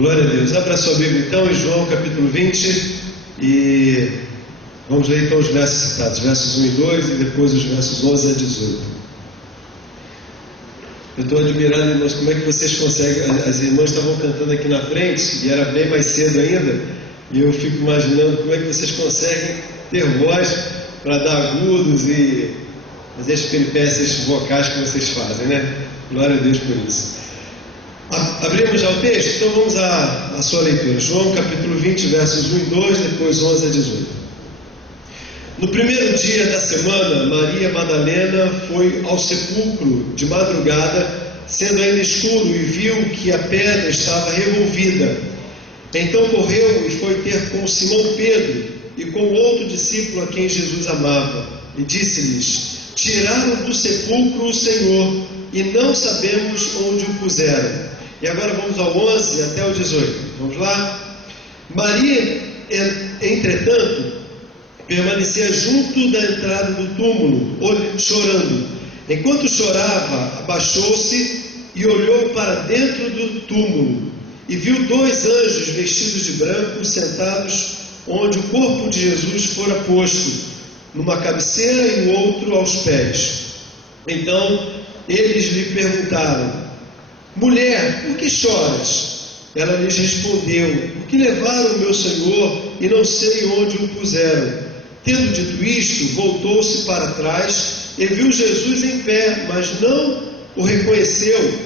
Glória a Deus. Abra sua Bíblia então em João capítulo 20 e vamos ler então os versos citados, versos 1 e 2 e depois os versos 11 a 18. Eu estou admirando, irmãos, como é que vocês conseguem. As irmãs estavam cantando aqui na frente e era bem mais cedo ainda, e eu fico imaginando como é que vocês conseguem ter voz para dar agudos e fazer as peripécias vocais que vocês fazem, né? Glória a Deus por isso. Abrimos já o texto? Então vamos à sua leitura. João capítulo 20, versos 1 e 2, depois 11 a 18. No primeiro dia da semana, Maria Madalena foi ao sepulcro de madrugada, sendo ainda escuro, e viu que a pedra estava removida. Então correu e foi ter com Simão Pedro e com outro discípulo a quem Jesus amava, e disse-lhes: tiraram do sepulcro o Senhor, e não sabemos onde o puseram. E agora vamos ao 11 até o 18. Vamos lá? Maria, entretanto, permanecia junto da entrada do túmulo, chorando. Enquanto chorava, abaixou-se e olhou para dentro do túmulo, e viu dois anjos vestidos de branco sentados onde o corpo de Jesus fora posto, numa cabeceira e o outro aos pés. Então eles lhe perguntaram: mulher, por que choras? Ela lhes respondeu: porque levaram o meu Senhor e não sei onde o puseram. Tendo dito isto, voltou-se para trás e viu Jesus em pé, mas não o reconheceu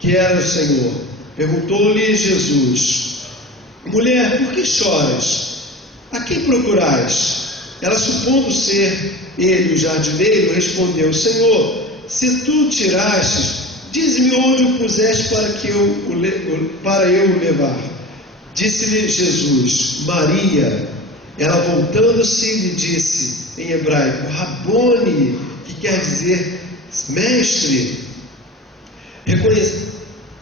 que era o Senhor. Perguntou-lhe Jesus: mulher, por que choras? A quem procurais? Ela, supondo ser ele o jardineiro, respondeu: Senhor, se tu o tirastes, dize-me onde o puseste para eu o levar. Disse-lhe Jesus: Maria. Ela, voltando-se, lhe disse em hebraico: Rabone, que quer dizer mestre.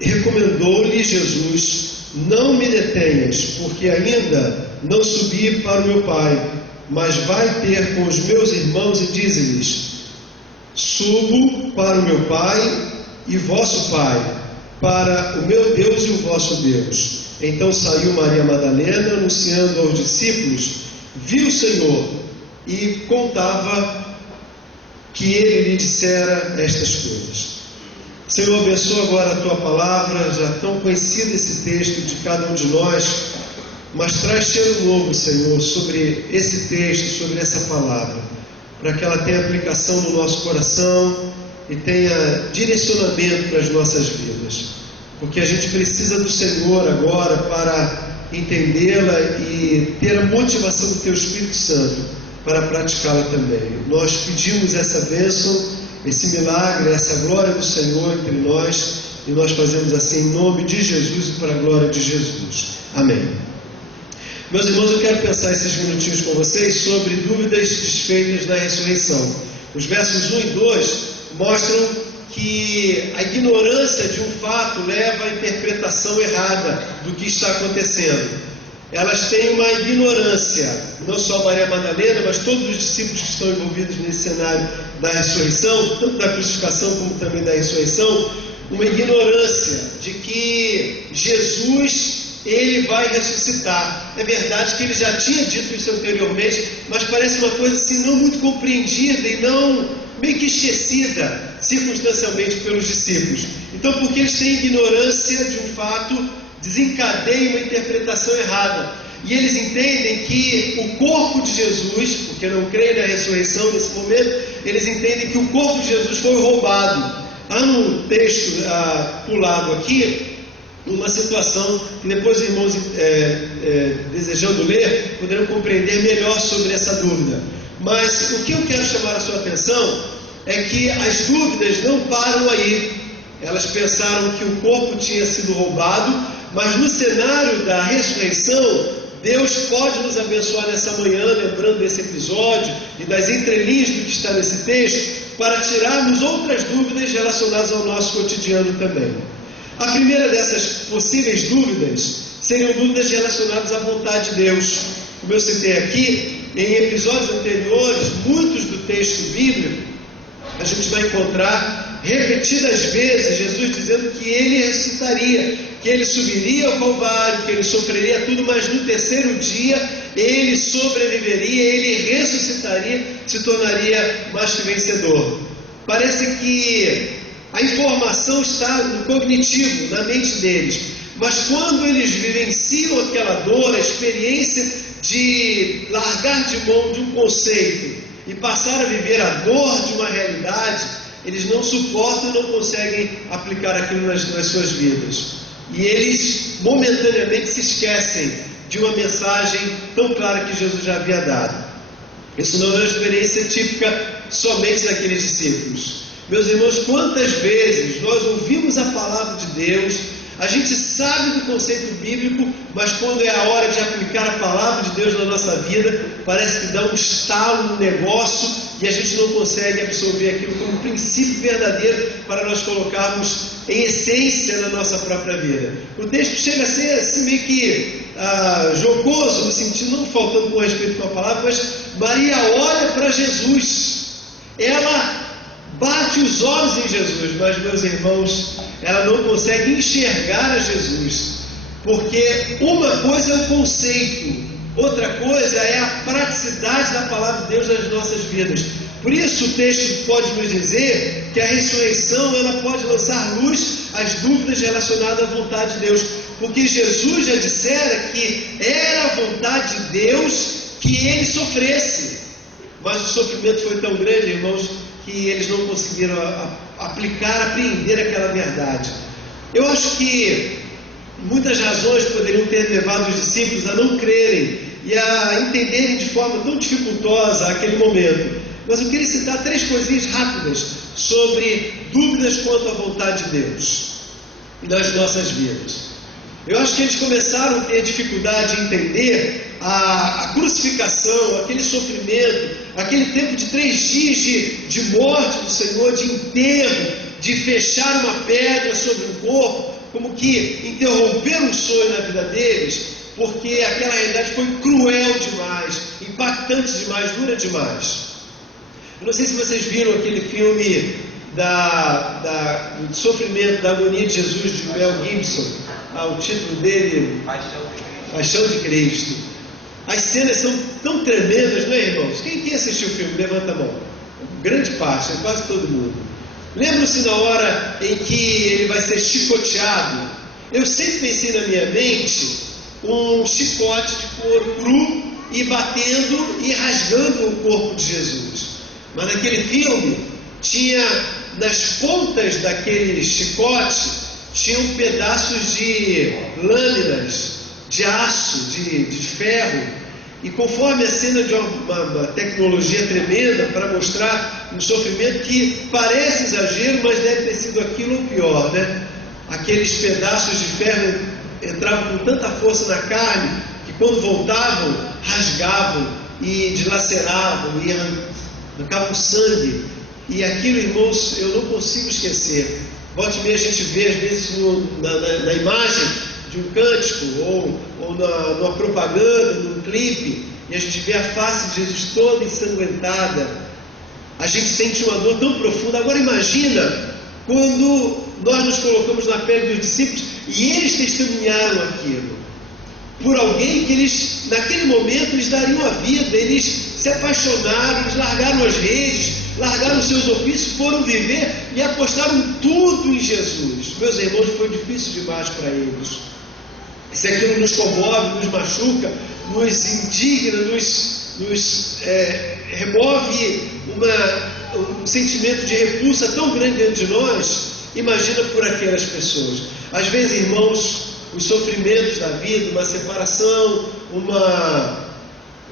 Recomendou-lhe Jesus: não me detenhas, porque ainda não subi para o meu Pai, mas vai ter com os meus irmãos e dize-lhes: subo para o meu Pai e vosso Pai, para o meu Deus e o vosso Deus. Então saiu Maria Madalena, anunciando aos discípulos: viu o Senhor, e contava que ele lhe dissera estas coisas. Senhor, abençoa agora a tua palavra, já tão conhecido esse texto de cada um de nós, mas traz cheiro novo, Senhor, sobre esse texto, sobre essa palavra, para que ela tenha aplicação no nosso coração e tenha direcionamento para as nossas vidas, porque a gente precisa do Senhor agora para entendê-la e ter a motivação do Teu Espírito Santo para praticá-la também. Nós pedimos essa bênção, esse milagre, essa glória do Senhor entre nós, e nós fazemos assim em nome de Jesus e para a glória de Jesus. Amém. Meus irmãos, eu quero pensar esses minutinhos com vocês sobre dúvidas desfeitas na ressurreição. Os versos 1 e 2 mostram que a ignorância de um fato leva à interpretação errada do que está acontecendo. Elas têm uma ignorância, não só Maria Madalena, mas todos os discípulos que estão envolvidos nesse cenário da ressurreição, tanto da crucificação como também da ressurreição, uma ignorância de que Jesus, ele vai ressuscitar. É verdade que ele já tinha dito isso anteriormente, mas parece uma coisa assim não muito compreendida e não meio que esquecida circunstancialmente pelos discípulos. Então, porque eles têm ignorância de um fato, desencadeia uma interpretação errada, e eles entendem que o corpo de Jesus, porque não creem na ressurreição nesse momento, eles entendem que o corpo de Jesus foi roubado. Há no texto pulado aqui uma situação que depois os irmãos desejando ler poderão compreender melhor sobre essa dúvida. Mas o que eu quero chamar a sua atenção é que as dúvidas não param aí. Elas pensaram que o corpo tinha sido roubado, mas no cenário da ressurreição, Deus pode nos abençoar nessa manhã, lembrando desse episódio e das entrelinhas do que está nesse texto, para tirarmos outras dúvidas relacionadas ao nosso cotidiano também. A primeira dessas possíveis dúvidas seriam dúvidas relacionadas à vontade de Deus. Como eu citei aqui, em episódios anteriores, muitos do texto bíblico, a gente vai encontrar repetidas vezes Jesus dizendo que ele ressuscitaria, que ele subiria ao Calvário, que ele sofreria tudo, mas no terceiro dia ele sobreviveria, ele ressuscitaria, se tornaria mais que vencedor. Parece que a informação está no cognitivo, na mente deles, mas quando eles vivenciam aquela dor, a experiência de largar de mão de um conceito e passar a viver a dor de uma realidade, eles não suportam e não conseguem aplicar aquilo nas suas vidas. E eles momentaneamente se esquecem de uma mensagem tão clara que Jesus já havia dado. Isso não é uma experiência típica somente daqueles discípulos. Meus irmãos, quantas vezes nós ouvimos a palavra de Deus, a gente sabe do conceito bíblico, mas quando é a hora de aplicar a palavra de Deus na nossa vida, parece que dá um estalo no negócio e a gente não consegue absorver aquilo como um princípio verdadeiro para nós colocarmos em essência na nossa própria vida. O texto chega a ser assim, meio que jocoso, no sentido, não faltando com respeito com a palavra, mas Maria olha para Jesus, ela bate os olhos em Jesus, mas, meus irmãos, ela não consegue enxergar a Jesus, porque uma coisa é o conceito, outra coisa é a praticidade da palavra de Deus nas nossas vidas. Por isso o texto pode nos dizer que a ressurreição ela pode lançar luz às dúvidas relacionadas à vontade de Deus, porque Jesus já dissera que era a vontade de Deus que ele sofresse, mas o sofrimento foi tão grande, irmãos, que eles não conseguiram aplicar, apreender aquela verdade. Eu acho que muitas razões poderiam ter levado os discípulos a não crerem e a entenderem de forma tão dificultosa aquele momento. Mas eu queria citar 3 coisinhas rápidas sobre dúvidas quanto à vontade de Deus nas nossas vidas. Eu acho que eles começaram a ter dificuldade em entender a crucificação, aquele sofrimento, aquele tempo de 3 dias de morte do Senhor, de enterro, de fechar uma pedra sobre o corpo, como que interromper um sonho na vida deles, porque aquela realidade foi cruel demais, impactante demais, dura demais. Eu não sei se vocês viram aquele filme do sofrimento, da agonia de Jesus, de Mel Gibson. O título dele, Paixão de Cristo. As cenas são tão tremendas, não é, irmãos? Quem assistiu o filme? Levanta a mão. Grande parte, quase todo mundo. Lembram-se na hora em que ele vai ser chicoteado? Eu sempre pensei na minha mente um chicote de couro cru e batendo e rasgando o corpo de Jesus. Mas naquele filme tinha nas pontas daquele chicote tinham pedaços de lâminas de aço, de ferro, e conforme a cena de uma tecnologia tremenda para mostrar um sofrimento que parece exagero, mas deve ter sido aquilo ou pior, né? Aqueles pedaços de ferro entravam com tanta força na carne que quando voltavam rasgavam e dilaceravam e arrancavam sangue. E aquilo, irmãos, eu não consigo esquecer. Volte e meia a gente vê às vezes na imagem de um cântico ou numa propaganda, num clipe, e a gente vê a face de Jesus toda ensanguentada. A gente sente uma dor tão profunda. Agora imagina quando nós nos colocamos na pele dos discípulos e eles testemunharam aquilo por alguém que eles, naquele momento, eles dariam a vida, eles se apaixonaram, eles largaram as redes, largaram seus ofícios, foram viver e apostaram tudo em Jesus. Meus irmãos, foi difícil demais para eles. Se aquilo nos comove, nos machuca, nos indigna, nos remove um sentimento de repulsa tão grande dentro de nós, imagina por aquelas pessoas. Às vezes, irmãos, os sofrimentos da vida, uma separação, uma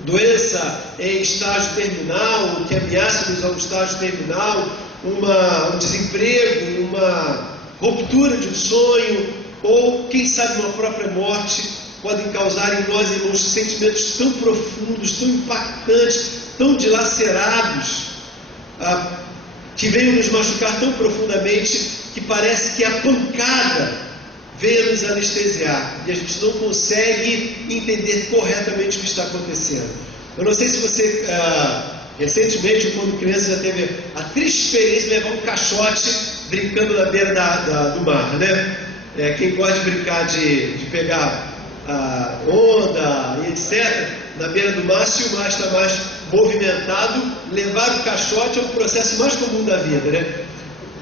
doença em estágio terminal, que ameaça-nos a um estágio terminal, um desemprego, uma ruptura de um sonho, ou quem sabe uma própria morte, podem causar em nós, irmãos, sentimentos tão profundos, tão impactantes, tão dilacerados, que venham nos machucar tão profundamente que parece que a pancada veio nos anestesiar e a gente não consegue entender corretamente o que está acontecendo. Eu não sei se você Recentemente, quando criança, já teve a triste experiência de levar um caixote brincando na beira do mar, né? Quem gosta de brincar de pegar a onda e etc., na beira do mar, se o mar está mais movimentado, levar o caixote é o processo mais comum da vida, né?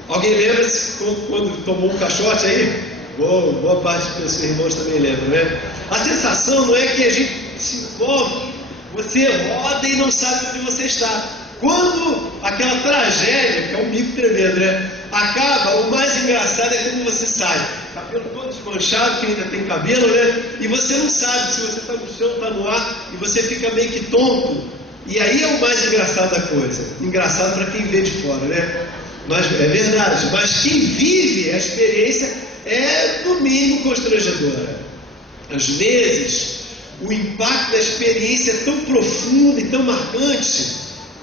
Alguém lembra-se quando tomou um caixote aí? Boa parte dos seus irmãos também lembram, né? A sensação não é que a gente se envolve, você roda e não sabe onde você está. Quando aquela tragédia, que é um mico tremendo, né, acaba, o mais engraçado é quando você sai, cabelo todo desmanchado, que ainda tem cabelo, né, e você não sabe se você está no chão, está no ar, e você fica meio que tonto. E aí é o mais engraçado da coisa. Engraçado para quem vê de fora, né? Mas é verdade. Mas quem vive a experiência é, no mínimo, constrangedora. Às vezes, o impacto da experiência é tão profundo e tão marcante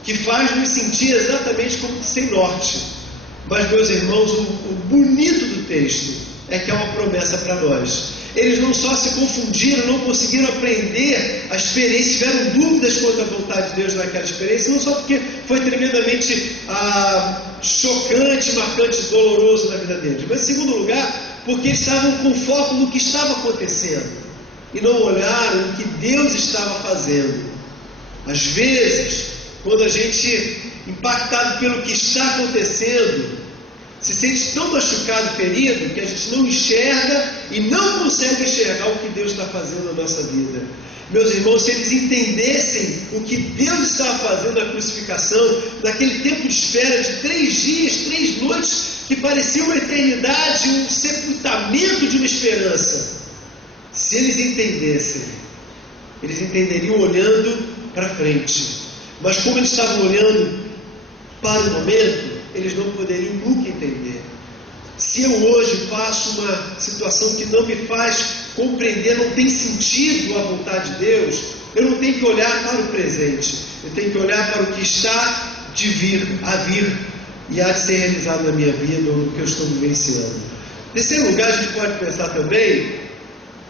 que faz nos sentir exatamente como sem norte. Mas, meus irmãos, o bonito do texto é que é uma promessa para nós. Eles não só se confundiram, não conseguiram aprender a experiência, tiveram dúvidas quanto à vontade de Deus naquela experiência, não só porque foi tremendamente chocante, marcante, doloroso na vida deles, mas em segundo lugar, porque eles estavam com foco no que estava acontecendo e não olharam o que Deus estava fazendo. Às vezes, quando a gente, impactado pelo que está acontecendo, se sente tão machucado, ferido, que a gente não enxerga e não consegue enxergar o que Deus está fazendo na nossa vida. Meus irmãos, se eles entendessem o que Deus estava fazendo na crucificação, naquele tempo de espera de 3 dias, 3 noites, que parecia uma eternidade, um sepultamento de uma esperança. Se eles entendessem, eles entenderiam olhando para frente. Mas como eles estavam olhando para o momento, eles não poderiam nunca entender. Se eu hoje passo uma situação que não me faz compreender, não tem sentido a vontade de Deus, eu não tenho que olhar para o presente, eu tenho que olhar para o que está de vir, a vir, e há de ser realizado na minha vida, ou no que eu estou vivenciando. Em terceiro lugar, a gente pode pensar também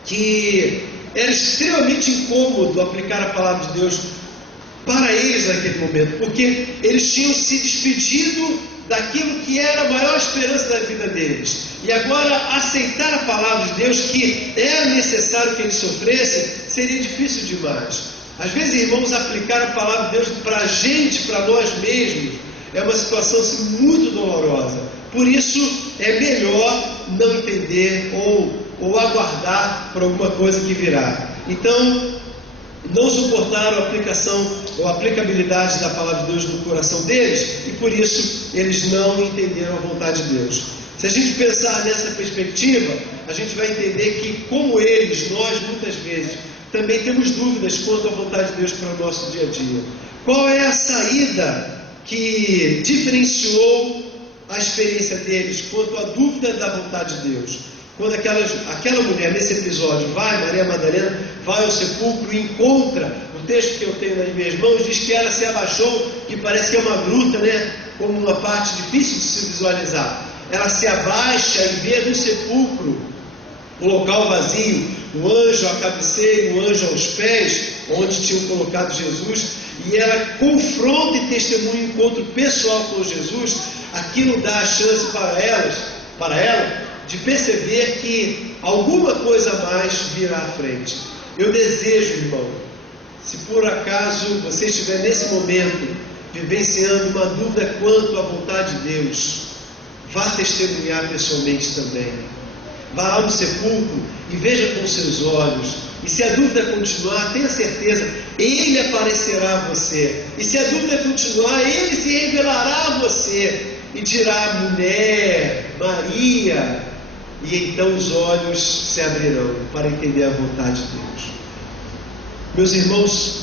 que era extremamente incômodo aplicar a palavra de Deus para eles naquele momento, porque eles tinham se despedido daquilo que era a maior esperança da vida deles, e agora aceitar a palavra de Deus, que era necessário que eles sofressem, seria difícil demais. Às vezes, irmãos, aplicar a palavra de Deus para a gente, para nós mesmos, é uma situação assim, muito dolorosa. Por isso é melhor não entender ou aguardar por alguma coisa que virá. Então, não suportaram a aplicação ou a aplicabilidade da palavra de Deus no coração deles, e por isso eles não entenderam a vontade de Deus. Se a gente pensar nessa perspectiva, a gente vai entender que, como eles, nós muitas vezes também temos dúvidas quanto à vontade de Deus para o nosso dia a dia. Qual é a saída que diferenciou a experiência deles quanto à dúvida da vontade de Deus? Quando aquela mulher, nesse episódio, Maria Madalena, vai ao sepulcro e encontra, o texto que eu tenho nas minhas mãos diz que ela se abaixou, que parece que é uma gruta, né? Como uma parte difícil de se visualizar. Ela se abaixa e vê no sepulcro o local vazio, o anjo à cabeceira, o anjo aos pés, onde tinham colocado Jesus, e ela confronta e testemunha um encontro pessoal com Jesus. Aquilo dá a chance para ela, de perceber que alguma coisa a mais virá à frente. Eu desejo, irmão, se por acaso você estiver nesse momento vivenciando uma dúvida quanto à vontade de Deus, vá testemunhar pessoalmente também. Vá lá no sepulcro e veja com seus olhos. E se a dúvida continuar, tenha certeza, Ele aparecerá a você. E se a dúvida continuar, Ele se revelará a você e dirá: mulher, Maria. E então os olhos se abrirão para entender a vontade de Deus. Meus irmãos,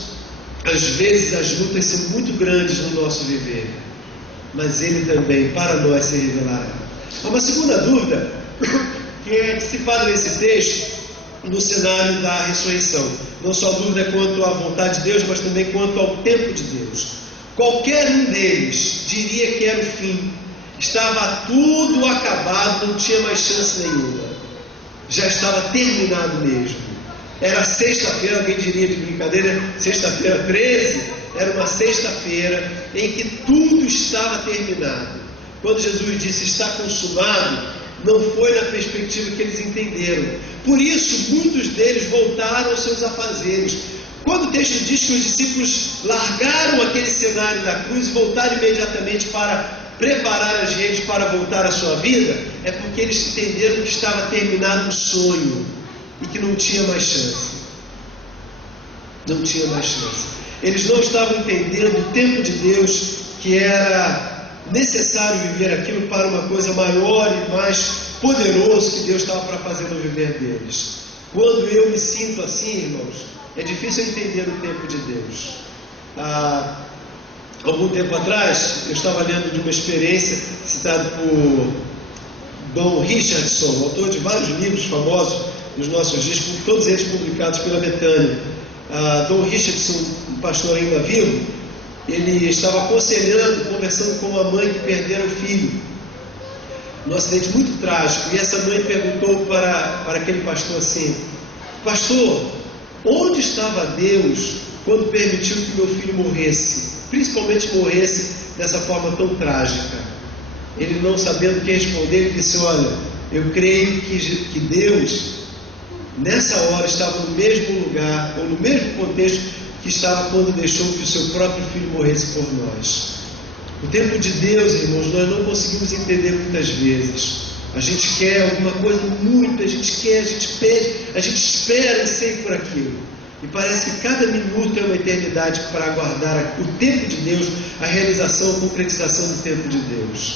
às vezes as lutas são muito grandes no nosso viver, mas Ele também para nós se revelará. Há uma segunda dúvida que é dissipada nesse texto, no cenário da ressurreição. Não só dúvida quanto à vontade de Deus, mas também quanto ao tempo de Deus. Qualquer um deles diria que era o fim. Estava tudo acabado, não tinha mais chance nenhuma. Já estava terminado mesmo. Era sexta-feira, alguém diria de brincadeira, sexta-feira 13, era uma sexta-feira em que tudo estava terminado. Quando Jesus disse está consumado, não foi na perspectiva que eles entenderam. Por isso, muitos deles voltaram aos seus afazeres. Quando o texto diz que os discípulos largaram aquele cenário da cruz e voltaram imediatamente para preparar as redes para voltar à sua vida, é porque eles entenderam que estava terminado o sonho e que não tinha mais chance. Não tinha mais chance. Eles não estavam entendendo o tempo de Deus, que era necessário viver aquilo para uma coisa maior e mais poderosa que Deus estava para fazer no viver deles. Quando eu me sinto assim, irmãos, é difícil entender o tempo de Deus. Algum tempo atrás, eu estava lendo de uma experiência citada por Don Richardson, autor de vários livros famosos dos nossos dias, todos eles publicados pela Betânia. Don Richardson, um pastor ainda vivo, ele estava aconselhando, conversando com uma mãe que perdera o filho, num acidente muito trágico, e essa mãe perguntou para aquele pastor assim: pastor, onde estava Deus quando permitiu que meu filho morresse, principalmente morresse dessa forma tão trágica? Ele, não sabendo o que responder, ele disse: olha, eu creio que Deus nessa hora estava no mesmo lugar, ou no mesmo contexto que estava quando deixou que o seu próprio filho morresse por nós. O tempo de Deus, irmãos, nós não conseguimos entender muitas vezes. A gente quer alguma coisa muito, a gente quer, a gente pede, a gente espera e sei por aquilo. E parece que cada minuto é uma eternidade para aguardar o tempo de Deus, a realização, a concretização do tempo de Deus.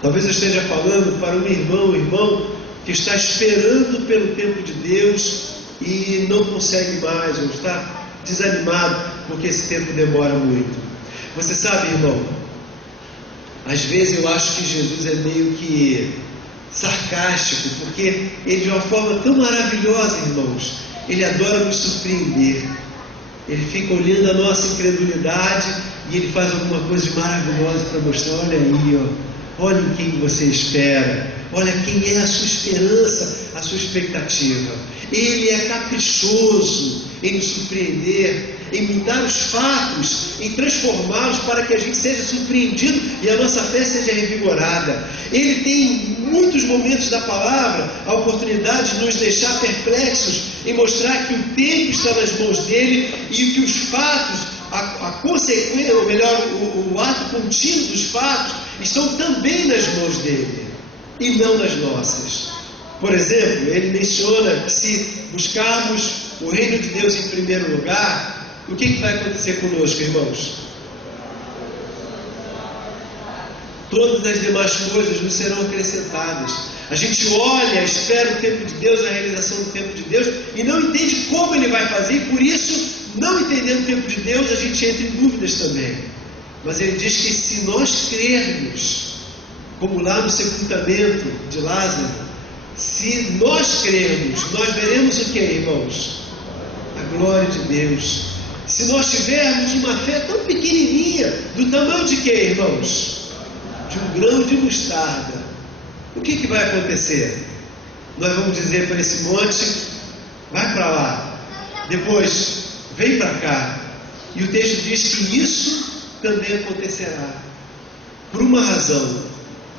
Talvez eu esteja falando para um irmão que está esperando pelo tempo de Deus e não consegue mais, ou está desanimado porque esse tempo demora muito. Você sabe, irmão, às vezes eu acho que Jesus é meio que sarcástico, porque ele, de uma forma tão maravilhosa, irmãos, ele adora nos surpreender. Ele fica olhando a nossa incredulidade e ele faz alguma coisa de maravilhosa para mostrar: olha aí, ó, olha em quem você espera, olha quem é a sua esperança, a sua expectativa. Ele é caprichoso em nos surpreender, em mudar os fatos, em transformá-los para que a gente seja surpreendido e a nossa fé seja revigorada. Ele tem em muitos momentos da palavra a oportunidade de nos deixar perplexos, em mostrar que o tempo está nas mãos dele e que os fatos, a consequência, ou melhor, o ato contínuo dos fatos estão também nas mãos dele e não nas nossas. Por exemplo, ele menciona que se buscarmos o reino de Deus em primeiro lugar, o que vai acontecer conosco, irmãos? Todas as demais coisas nos serão acrescentadas. A gente olha, espera o tempo de Deus, a realização do tempo de Deus, e não entende como ele vai fazer, e por isso, não entendendo o tempo de Deus, a gente entra em dúvidas também. Mas ele diz que se nós crermos, como lá no sepultamento de Lázaro, se nós crermos, nós veremos o que, irmãos? A glória de Deus. Se nós tivermos uma fé tão pequenininha, do tamanho de que, irmãos? De um grão de mostarda, o que vai acontecer? Nós vamos dizer para esse monte: vai para lá, depois vem para cá. E o texto diz que isso também acontecerá. Por uma razão: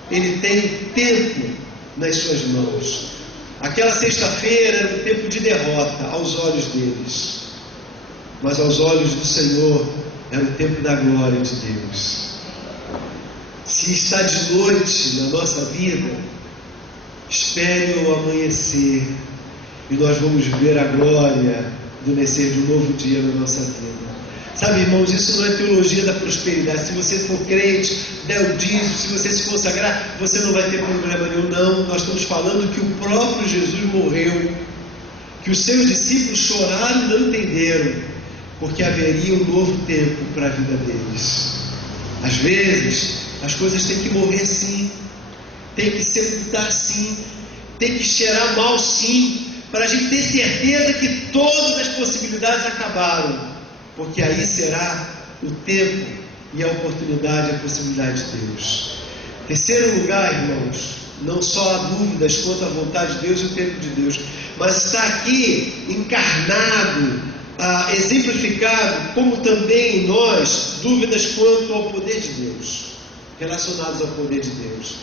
ele tem tempo nas suas mãos. Aquela sexta-feira era um tempo de derrota aos olhos deles, mas aos olhos do Senhor era o tempo da glória de Deus. Se está de noite na nossa vida, espere o amanhecer e nós vamos ver a glória do nascer de um novo dia na nossa vida. Sabe, irmãos, isso não é teologia da prosperidade. Se você for crente, der o dízimo, se você se consagrar, você não vai ter problema nenhum. Não, nós estamos falando que o próprio Jesus morreu, que os seus discípulos choraram e não entenderam, porque haveria um novo tempo para a vida deles. Às vezes, as coisas têm que morrer sim, tem que sepultar sim, tem que cheirar mal sim, para a gente ter certeza que todas as possibilidades acabaram. Porque aí será o tempo e a oportunidade, a possibilidade de Deus. Terceiro lugar, irmãos, não só há dúvidas quanto à vontade de Deus e o tempo de Deus, mas está aqui encarnado exemplificado, como também em nós, dúvidas quanto ao poder de Deus, relacionadas ao poder de Deus.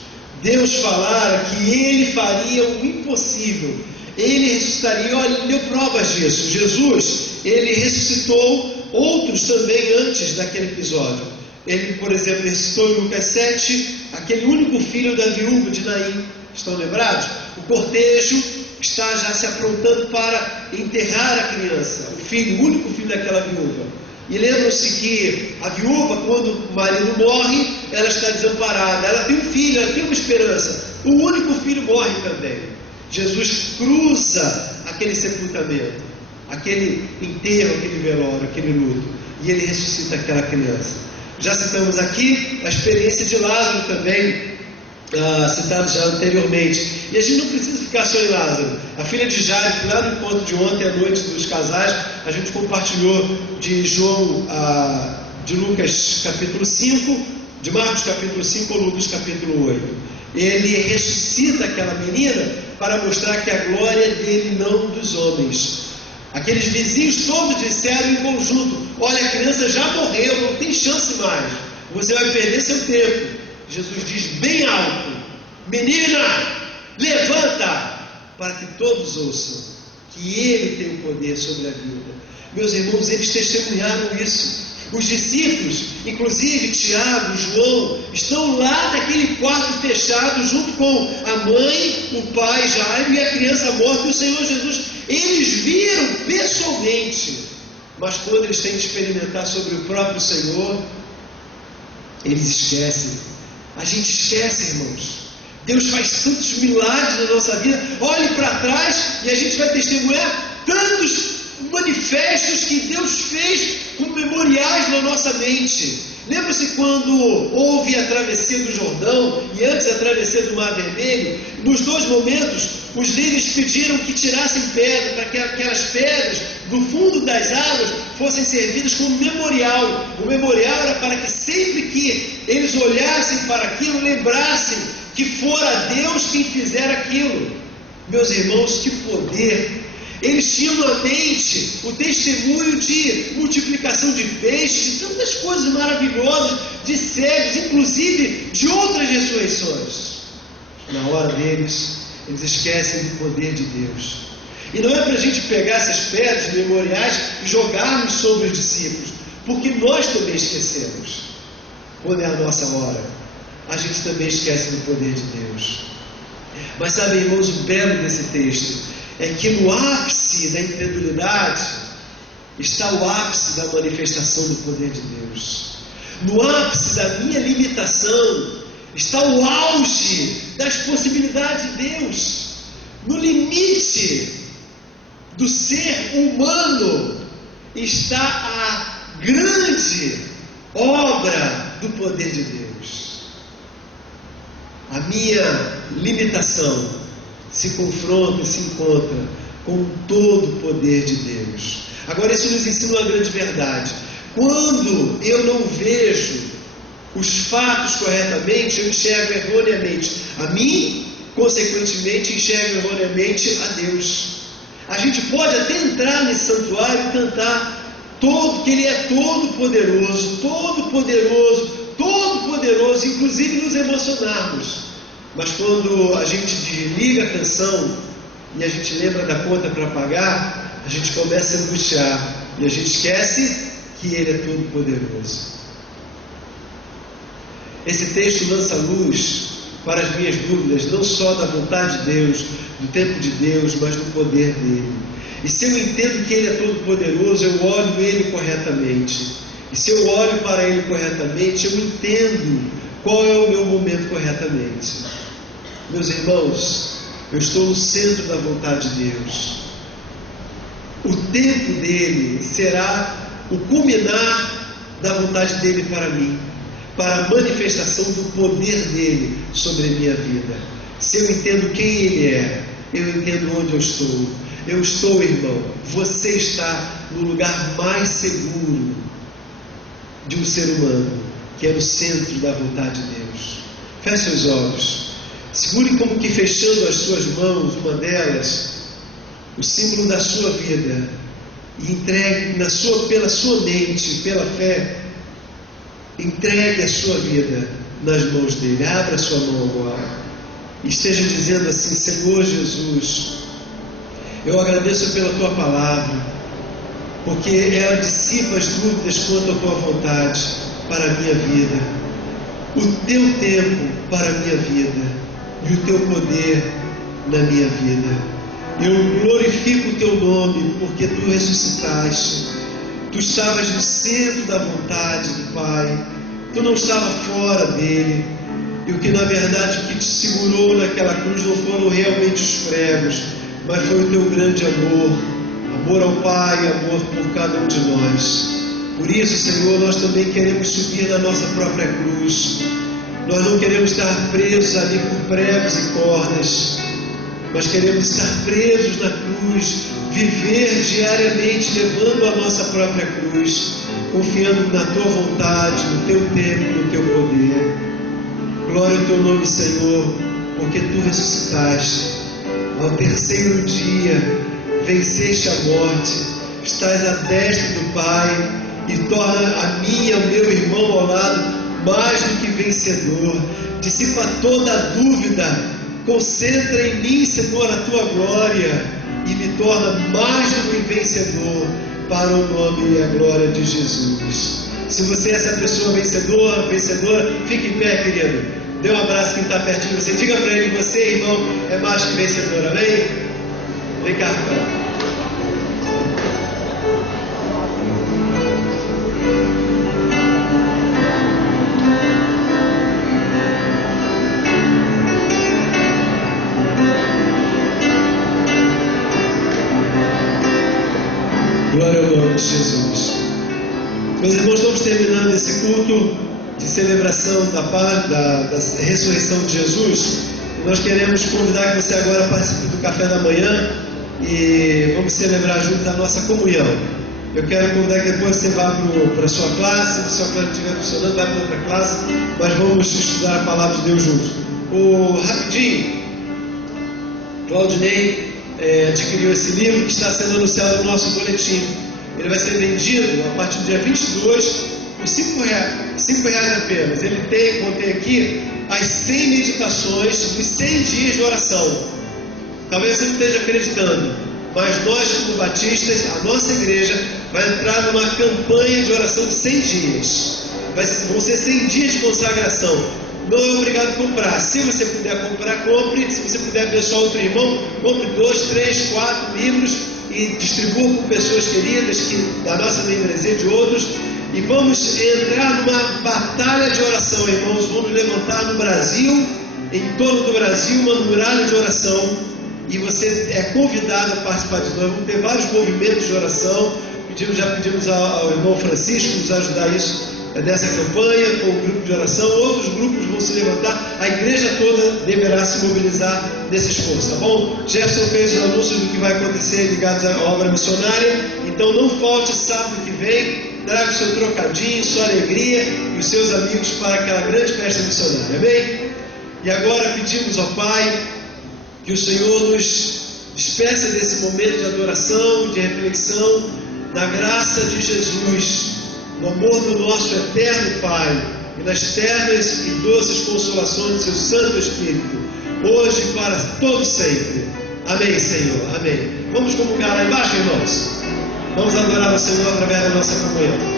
Deus falara que Ele faria o impossível, Ele ressuscitaria. Olha, Ele deu provas disso. Jesus, Ele ressuscitou outros também antes daquele episódio. Ele, por exemplo, ressuscitou em Lucas 7, aquele único filho da viúva de Naim. Estão lembrados? O cortejo está já se aprontando para enterrar a criança, o filho, o único filho daquela viúva. E lembram-se que a viúva, quando o marido morre, ela está desamparada. Ela tem um filho, ela tem uma esperança. O único filho morre também. Jesus cruza aquele sepultamento, aquele enterro, aquele velório, aquele luto, e Ele ressuscita aquela criança. Já citamos aqui a experiência de Lázaro também, citado já anteriormente. E a gente não precisa ficar só em Lázaro. A filha de Jairo, lá no encontro de ontem à noite dos casais, a gente compartilhou de de Lucas capítulo 5, de Marcos capítulo 5 ou Lucas capítulo 8. Ele ressuscita aquela menina para mostrar que a glória é dele, não dos homens. Aqueles vizinhos todos disseram em conjunto: olha, a criança já morreu, não tem chance mais, você vai perder seu tempo. Jesus diz bem alto: menina, levanta, para que todos ouçam que Ele tem o poder sobre a vida. Meus irmãos, eles testemunharam isso. Os discípulos, inclusive Tiago, João, estão lá naquele quarto fechado, junto com a mãe, o pai Jairo e a criança morta, e o Senhor Jesus. Eles viram pessoalmente, mas quando eles têm que experimentar sobre o próprio Senhor, eles esquecem. A gente esquece, irmãos. Deus faz tantos milagres na nossa vida. Olhe para trás e a gente vai testemunhar tantos manifestos que Deus fez com memoriais na nossa mente. Lembra-se quando houve a travessia do Jordão e antes a travessia do Mar Vermelho? Nos dois momentos, os líderes pediram que tirassem pedra, para que aquelas pedras do fundo das águas fossem servidas como memorial. O memorial era para que sempre que eles olhassem para aquilo, lembrassem que fora Deus quem fizera aquilo. Meus irmãos, que poder! Eles tinham na mente o testemunho de multiplicação de peixes, de tantas coisas maravilhosas, de cegos, inclusive de outras ressurreições. Na hora deles, eles esquecem do poder de Deus. E não é para a gente pegar essas pedras memoriais e jogarmos sobre os discípulos, porque nós também esquecemos. Quando é a nossa hora, a gente também esquece do poder de Deus. Mas sabe, irmãos, o belo desse texto é que no ápice da incredulidade está o ápice da manifestação do poder de Deus. No ápice da minha limitação está o auge das possibilidades de Deus. No limite do ser humano está a grande obra do poder de Deus. A minha limitação se confronta, se encontra com todo o poder de Deus. Agora, isso nos ensina uma grande verdade. Quando eu não vejo os fatos corretamente, eu enxergo erroneamente a mim, consequentemente enxergo erroneamente a Deus. A gente pode até entrar nesse santuário e cantar que Ele é todo poderoso, todo poderoso, todo poderoso, inclusive nos emocionarmos. Mas quando a gente desliga a atenção e a gente lembra da conta para pagar, a gente começa a angustiar e a gente esquece que Ele é todo poderoso. Esse texto lança luz para as minhas dúvidas, não só da vontade de Deus, do tempo de Deus, mas do poder dele. E se eu entendo que Ele é todo poderoso, eu olho Ele corretamente. E se eu olho para Ele corretamente, eu entendo qual é o meu momento corretamente. Meus irmãos, eu estou no centro da vontade de Deus. O tempo dele será o culminar da vontade dele para mim, para a manifestação do poder dele sobre a minha vida. Se eu entendo quem ele é, eu entendo onde eu estou. Eu estou, irmão, você está no lugar mais seguro de um ser humano, que é no centro da vontade de Deus. Feche os olhos. Segure como que fechando as suas mãos, uma delas, o símbolo da sua vida, e entregue pela sua mente, pela fé, entregue a sua vida nas mãos dele. Abra a sua mão agora e esteja dizendo assim: Senhor Jesus, eu agradeço pela tua palavra, porque ela dissipa as dúvidas quanto à tua vontade para a minha vida, o teu tempo para a minha vida e o teu poder na minha vida. Eu glorifico o teu nome, porque tu ressuscitaste. Tu estavas no centro da vontade do Pai, tu não estava fora dele. E o que na verdade o que te segurou naquela cruz não foram realmente os pregos, mas foi o teu grande amor, amor ao Pai, amor por cada um de nós. Por isso, Senhor, nós também queremos subir na nossa própria cruz. Nós não queremos estar presos ali por pregos e cordas, mas queremos estar presos na cruz, viver diariamente levando a nossa própria cruz, confiando na tua vontade, no teu tempo, no teu poder. Glória ao teu nome, Senhor, porque tu ressuscitaste. Ao terceiro dia venceste a morte, estás à destra do Pai e torna a mim e ao meu irmão ao lado mais do que vencedor. Dissipa toda a dúvida, concentra em mim, Senhor, a tua glória e me torna mais do que vencedor para o nome e a glória de Jesus. Se você é essa pessoa vencedora, fique em pé, querido. Dê um abraço quem está pertinho de você. Diga para ele: você, irmão, é mais que vencedor. Amém? Vem cá, cara. Glória ao nome de Jesus. Meus irmãos, estamos terminando esse culto de celebração da ressurreição de Jesus. E nós queremos convidar que você agora participe do café da manhã e vamos celebrar juntos a nossa comunhão. Eu quero convidar que depois você vá para a sua classe. Se a sua classe não estiver funcionando, vai para outra classe, mas vamos estudar a palavra de Deus juntos. Rapidinho, Claudinei adquiriu esse livro que está sendo anunciado no nosso boletim. Ele vai ser vendido a partir do dia 22 por R$5 apenas. Ele contém aqui as 100 meditações dos 100 dias de oração. Talvez você não esteja acreditando, mas nós, como batistas, a nossa igreja vai entrar numa campanha de oração de 100 dias. Vão ser 100 dias de consagração. Não é obrigado a comprar. Se você puder comprar, compre. Se você puder abençoar outro irmão, compre 2, 3, 4 livros e distribua com pessoas queridas da nossa membresia e de outros. E vamos entrar numa batalha de oração, irmãos. Vamos levantar no Brasil, em torno do Brasil, uma muralha de oração. E você é convidado a participar disso. Nós vamos ter vários movimentos de oração. Já pedimos ao irmão Francisco nos ajudar isso. Dessa campanha, com um grupo de oração, outros grupos vão se levantar, a igreja toda deverá se mobilizar nesse esforço, tá bom? Jefferson fez os anúncios do que vai acontecer ligados à obra missionária, então não falte sábado que vem, traga o seu trocadinho, sua alegria e os seus amigos para aquela grande festa missionária, amém? E agora pedimos ao Pai que o Senhor nos despeça desse momento de adoração, de reflexão, na graça de Jesus, no amor do nosso eterno Pai e nas ternas e doces consolações do seu Santo Espírito, hoje e para todo sempre. Amém, Senhor. Amém. Vamos comungar lá embaixo, irmãos? Vamos adorar o Senhor através da nossa comunhão.